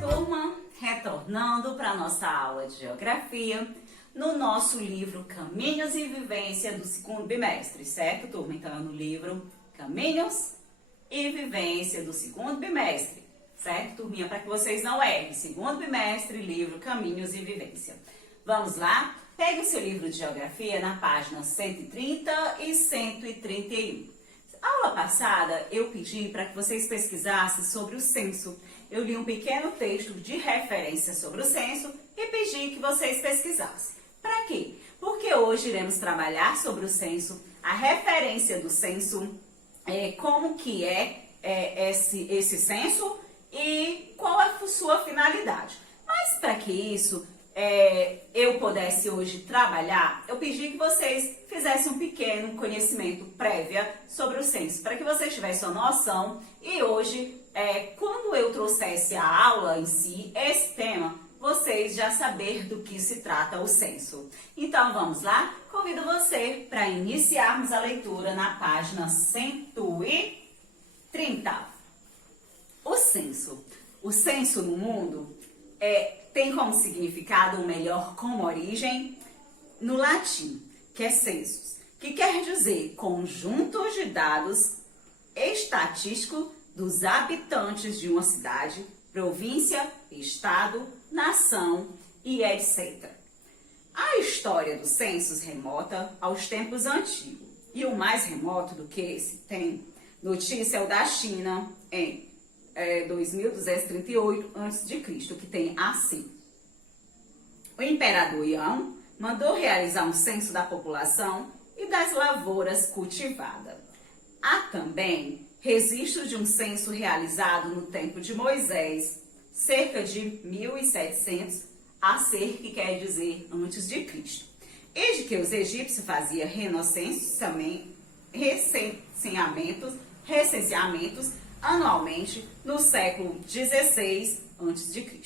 Turma, retornando para a nossa aula de Geografia, no nosso livro Caminhos e Vivência do segundo bimestre, certo, turma? Então, é no livro Caminhos e Vivência do segundo bimestre, certo, turminha? Para que vocês não errem, segundo bimestre, livro Caminhos e Vivência. Vamos lá? Pegue o seu livro de Geografia na página 130 e 131. Aula passada, eu pedi para que vocês pesquisassem sobre o censo. Eu li um pequeno texto de referência sobre o censo e pedi que vocês pesquisassem. Para quê? Porque hoje iremos trabalhar sobre o censo, a referência do censo, como que esse censo e qual é a sua finalidade. Mas para que isso eu pudesse hoje trabalhar, eu pedi que vocês fizessem um pequeno conhecimento prévia sobre o censo, para que vocês tivessem uma noção e hoje, quando eu trouxesse a aula em si, esse tema, vocês já saber do que se trata o censo. Então vamos lá? Convido você para iniciarmos a leitura na página 130. O censo. O censo no mundo tem como significado, ou melhor, como origem, no latim, que é census, que quer dizer conjunto de dados estatístico dos habitantes de uma cidade, província, estado, nação e etc. A história dos censos remota aos tempos antigos, e o mais remoto do que esse tem notícia é o da China em 2238 a.C., que tem assim: o imperador Yang mandou realizar um censo da população e das lavouras cultivadas. Há também registro de um censo realizado no tempo de Moisés, cerca de 1700 a.C., que quer dizer antes de Cristo, e de que os egípcios faziam recenseamentos anualmente no século XVI a.C.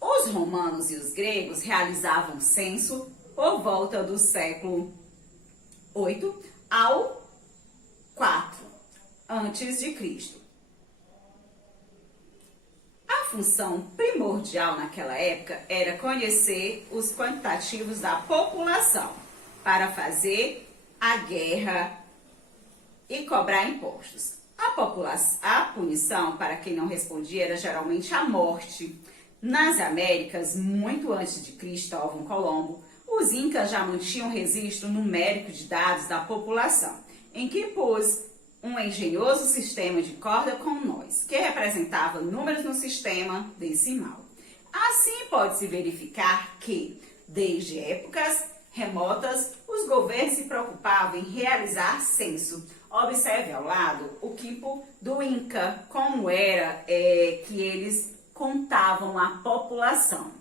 Os romanos e os gregos realizavam censo por volta do século 8 ao 4 a.C. A função primordial naquela época era conhecer os quantitativos da população para fazer a guerra e cobrar impostos. A punição para quem não respondia era geralmente a morte. Nas Américas, muito antes de Cristóvão Colombo, os incas já mantinham registro numérico de dados da população, em que pôs um engenhoso sistema de corda com nós, que representava números no sistema decimal. Assim, pode-se verificar que, desde épocas remotas, os governos se preocupavam em realizar censo. Observe ao lado o tipo do Inca, como era que eles contavam a população,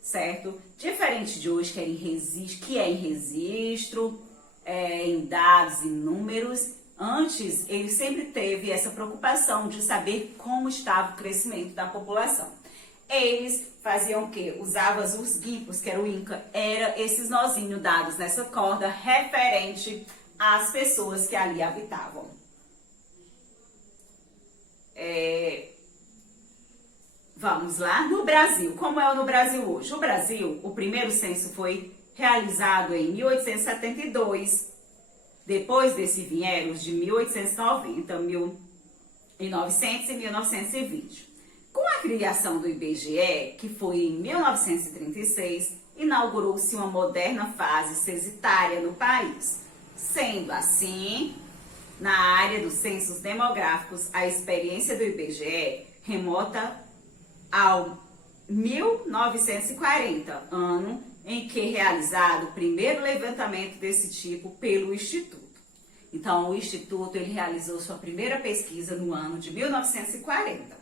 certo? Diferente de hoje, que é em registro, em dados e números. Antes, ele sempre teve essa preocupação de saber como estava o crescimento da população. Eles faziam o quê? Usavam os guipos, que era o Inca, era esses nozinhos dados nessa corda referente às pessoas que ali habitavam. Vamos lá, no Brasil, como é no Brasil hoje? O Brasil, o primeiro censo foi realizado em 1872, depois desse vieram os de 1890, 1900 e 1920. Com a criação do IBGE, que foi em 1936, inaugurou-se uma moderna fase censitária no país. Sendo assim, na área dos censos demográficos, a experiência do IBGE remota ao 1940, ano em que é realizado o primeiro levantamento desse tipo pelo Instituto. Então, o Instituto ele realizou sua primeira pesquisa no ano de 1940.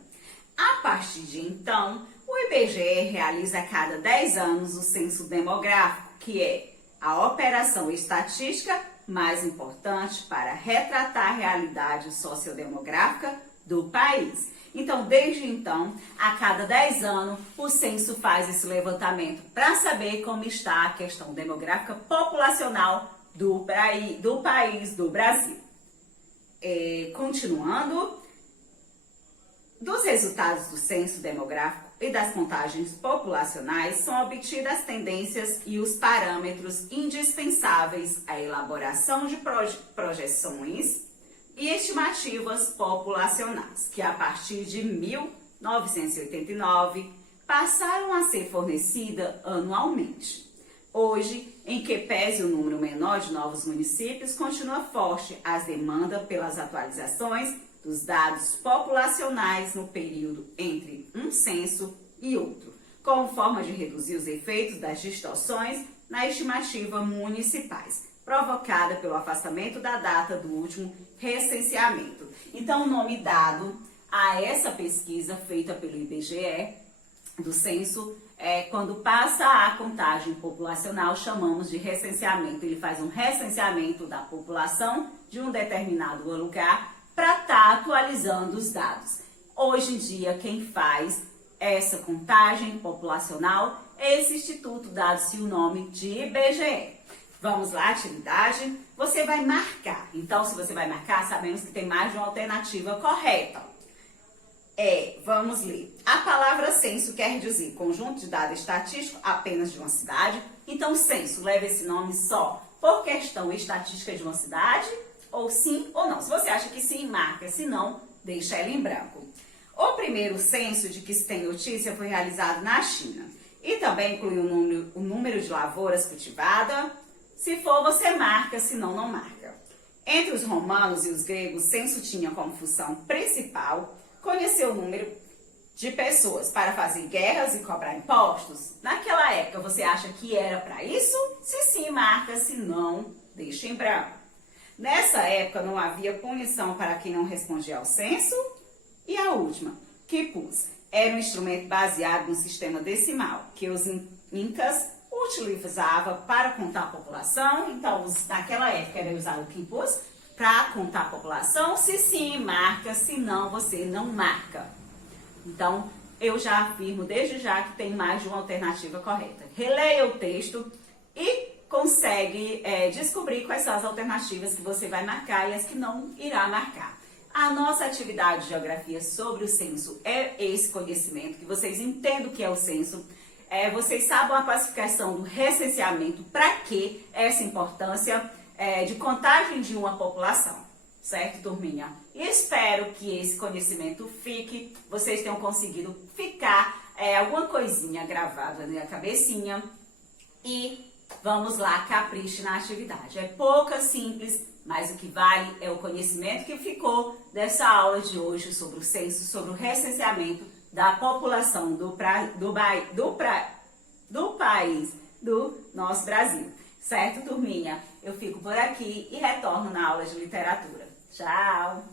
A partir de então, o IBGE realiza a cada 10 anos o censo demográfico, que é a operação estatística mais importante para retratar a realidade sociodemográfica do país. Então, desde então, a cada 10 anos, o censo faz esse levantamento para saber como está a questão demográfica populacional do país, do Brasil. Continuando, resultados do censo demográfico e das contagens populacionais são obtidas as tendências e os parâmetros indispensáveis à elaboração de projeções e estimativas populacionais, que a partir de 1989 passaram a ser fornecidas anualmente. Hoje, em que pese o número menor de novos municípios, continua forte as demandas pelas atualizações dos dados populacionais no período entre um censo e outro, como forma de reduzir os efeitos das distorções na estimativa municipais, provocada pelo afastamento da data do último recenseamento. Então, o nome dado a essa pesquisa feita pelo IBGE do censo quando passa a contagem populacional, chamamos de recenseamento. Ele faz um recenseamento da população de um determinado lugar para estar atualizando os dados. Hoje em dia, quem faz essa contagem populacional é esse instituto, dado-se o nome de IBGE. Vamos lá, atividade. Você vai marcar. Então, se você vai marcar, sabemos que tem mais de uma alternativa correta. Vamos ler. A palavra censo quer dizer conjunto de dados estatísticos apenas de uma cidade. Então, censo leva esse nome só por questão estatística de uma cidade, ou sim ou não. Se você acha que sim, marca. Se não, deixa ela em branco. O primeiro censo de que se tem notícia foi realizado na China. E também inclui o número de lavouras cultivadas. Se for, você marca. Se não, não marca. Entre os romanos e os gregos, o censo tinha como função principal conhecer o número de pessoas para fazer guerras e cobrar impostos. Naquela época, você acha que era para isso? Se sim, marca. Se não, deixa em branco. Nessa época, não havia punição para quem não respondia ao censo. E a última, quipus, era um instrumento baseado no sistema decimal, que os incas utilizavam para contar a população. Então, naquela época, era usado o quipus para contar a população. Se sim, marca. Se não, você não marca. Então, eu já afirmo desde já que tem mais de uma alternativa correta. Releia o texto e consegue descobrir quais são as alternativas que você vai marcar e as que não irá marcar. A nossa atividade de geografia sobre o censo é esse conhecimento, que vocês entendam o que é o censo, vocês sabem a classificação do recenseamento, para que essa importância de contagem de uma população, certo, turminha? E espero que esse conhecimento vocês tenham conseguido ficar alguma coisinha gravada na cabecinha e vamos lá, capriche na atividade. É pouca, simples, mas o que vale é o conhecimento que ficou dessa aula de hoje sobre o censo, sobre o recenseamento da população do país, do nosso Brasil. Certo, turminha? Eu fico por aqui e retorno na aula de literatura. Tchau!